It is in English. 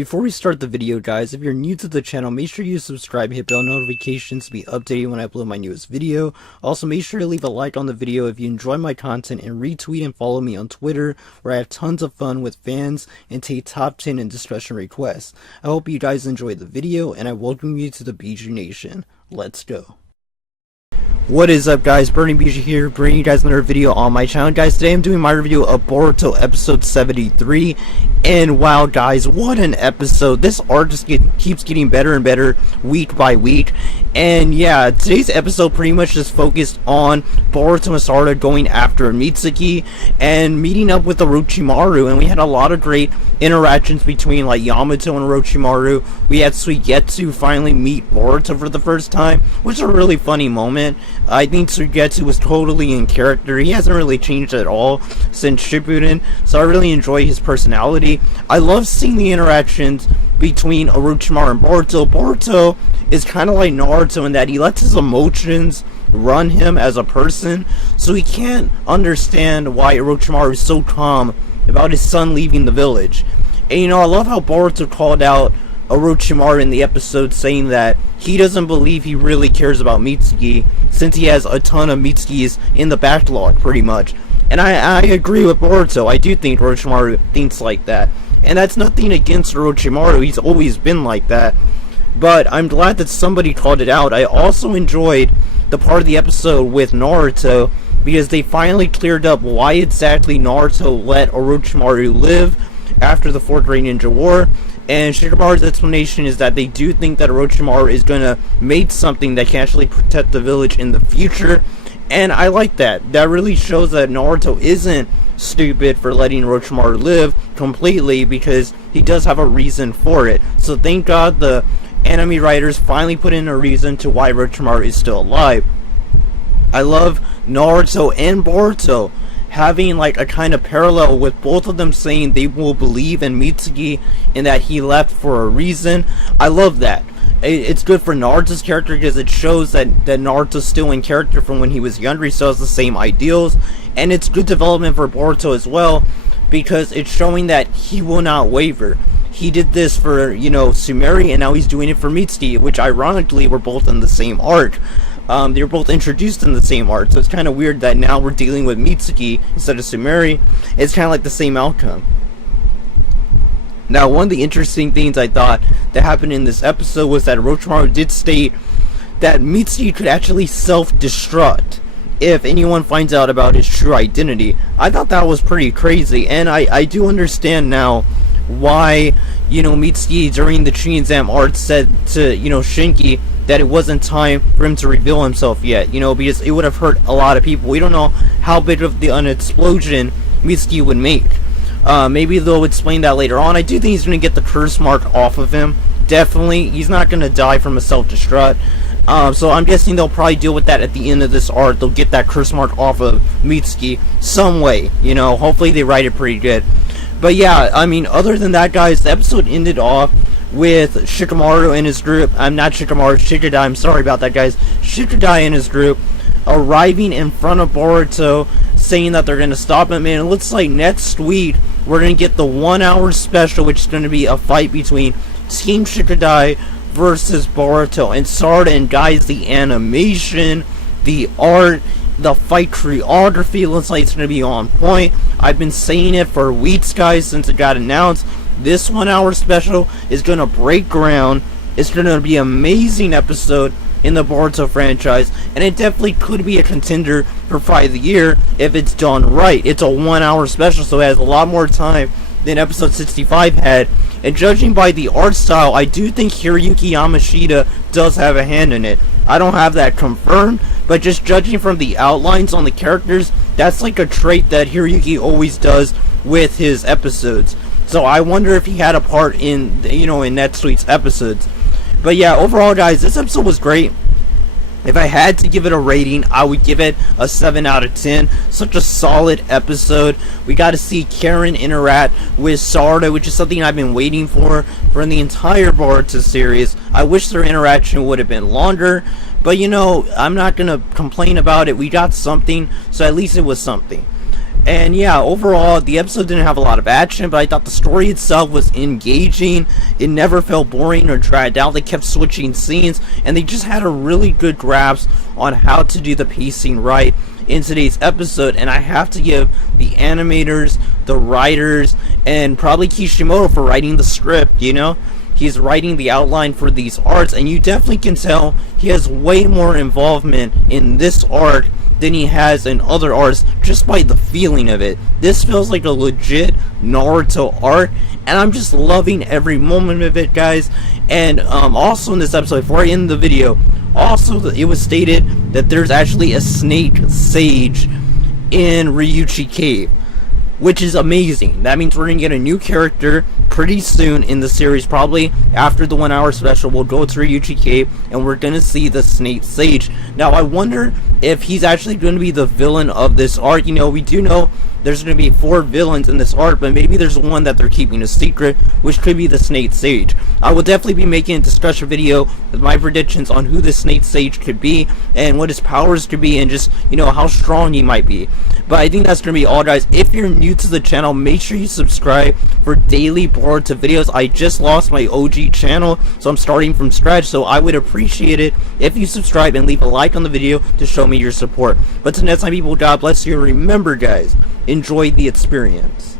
Before we start the video, guys, if you're new to the channel, make sure you subscribe, hit bell notifications to be updated when I upload my newest video. Also, make sure to leave a like on the video if you enjoy my content, and retweet and follow me on Twitter, where I have tons of fun with fans and take top 10 and discussion requests. I hope you guys enjoyed the video, and I welcome you to the Bijuu Nation. Let's go. What is up, guys? BurningBijuu here, bringing you guys another video on my channel. Guys, today I'm doing my review of Boruto episode 73, and wow, guys, what an episode. This art just keeps getting better and better week by week. And yeah, today's episode pretty much just focused on Boruto and Sarada going after Mitsuki and meeting up with Orochimaru, and we had a lot of great interactions between like Yamato and Orochimaru. We had Suigetsu finally meet Boruto for the first time, which is a really funny moment. I think Suigetsu was totally in character. He hasn't really changed at all since Shippuden, so I really enjoy his personality. I love seeing the interactions between Orochimaru and Boruto. Boruto is kind of like Naruto in that he lets his emotions run him as a person, so he can't understand why Orochimaru is so calm about his son leaving the village. And you know, I love how Boruto called out Orochimaru in the episode, saying that he doesn't believe he really cares about Mitsuki since he has a ton of Mitsukis in the backlog, pretty much. And I agree with Boruto. I do think Orochimaru thinks like that. And that's nothing against Orochimaru, he's always been like that. But I'm glad that somebody called it out. I also enjoyed the part of the episode with Naruto, because they finally cleared up why exactly Naruto let Orochimaru live after the 4th Great Ninja War. And Shikamaru's explanation is that they do think that Orochimaru is going to make something that can actually protect the village in the future. And I like that. That really shows that Naruto isn't stupid for letting Orochimaru live completely, because he does have a reason for it. So thank God the anime writers finally put in a reason to why Orochimaru is still alive. I love Naruto and Boruto having like a kind of parallel, with both of them saying they will believe in Mitsuki and that he left for a reason. I love that. It's good for Naruto's character because it shows that Naruto's still in character from when he was younger. He still has the same ideals, and it's good development for Boruto as well, because it's showing that he will not waver. He did this for, you know, Sumeri, and now he's doing it for Mitsuki, which ironically were both in the same arc. They were both introduced in the same arc, so it's kind of weird that now we're dealing with Mitsuki instead of Sumeri. It's kind of like the same outcome. Now, one of the interesting things I thought that happened in this episode was that Orochimaru did state that Mitsuki could actually self-destruct if anyone finds out about his true identity. I thought that was pretty crazy, and I do understand now why, you know, Mitsuki during the Shinzam arc said to, you know, Shinki that it wasn't time for him to reveal himself yet, you know, because it would have hurt a lot of people. We don't know how big of an explosion Mitsuki would make. Maybe they'll explain that later on. I do think he's going to get the curse mark off of him. Definitely. He's not going to die from a self-destruct. So I'm guessing they'll probably deal with that at the end of this arc. They'll get that curse mark off of Mitsuki some way, you know. Hopefully they write it pretty good. But yeah, I mean, other than that, guys, the episode ended off with Shikamaru and his group, Shikadai, I'm sorry about that, guys, Shikadai and his group arriving in front of Boruto, saying that they're going to stop him, and it looks like next week we're going to get the 1 hour special, which is going to be a fight between Team Shikadai versus Boruto and Sarada. And guys, the animation, the art, the fight choreography looks like it's going to be on point. I've been saying it for weeks, guys, since it got announced. This 1 hour special is going to break ground. It's going to be an amazing episode in the Boruto franchise, and it definitely could be a contender for Fight of the Year if it's done right. It's a 1 hour special, so it has a lot more time than episode 65 had. And judging by the art style, I do think Hiroyuki Yamashita does have a hand in it. I don't have that confirmed, but just judging from the outlines on the characters, that's like a trait that Hiroyuki always does with his episodes. So I wonder if he had a part in, you know, in next week's episodes. But yeah, overall, guys, this episode was great. If I had to give it a rating, I would give it a 7 out of 10. Such a solid episode. We got to see Karen interact with Sarada, which is something I've been waiting for the entire Boruto series. I wish their interaction would have been longer, but you know, I'm not going to complain about it. We got something, so at least it was something. And yeah, overall, the episode didn't have a lot of action, but I thought the story itself was engaging. It never felt boring or dragged out. They kept switching scenes, and they just had a really good grasp on how to do the pacing right in today's episode. And I have to give the animators, the writers, and probably Kishimoto for writing the script, you know? He's writing the outline for these arcs, and you definitely can tell he has way more involvement in this arc than he has in other arcs, just by the feeling of it. This feels like a legit Naruto arc, and I'm just loving every moment of it, guys. And also in this episode, before I end the video, also it was stated that there's actually a snake sage in Ryuchi Cave, which is amazing. That means we're going to get a new character pretty soon in the series. Probably after the 1 hour special, we'll go to Ryuchi Cave and we're going to see the Snake Sage. Now, I wonder if he's actually going to be the villain of this arc. You know, we do know there's going to be 4 villains in this arc, but maybe there's one that they're keeping a secret, which could be the Snake Sage. I will definitely be making a discussion video with my predictions on who the Snake Sage could be and what his powers could be, and just, you know, how strong he might be. But I think that's going to be all, guys. If you're new to the channel, make sure you subscribe for daily Boruto videos. I just lost my OG channel, so I'm starting from scratch, so I would appreciate it if you subscribe and leave a like on the video to show me your support. But till next time, people, God bless you, and remember, guys, enjoy the experience.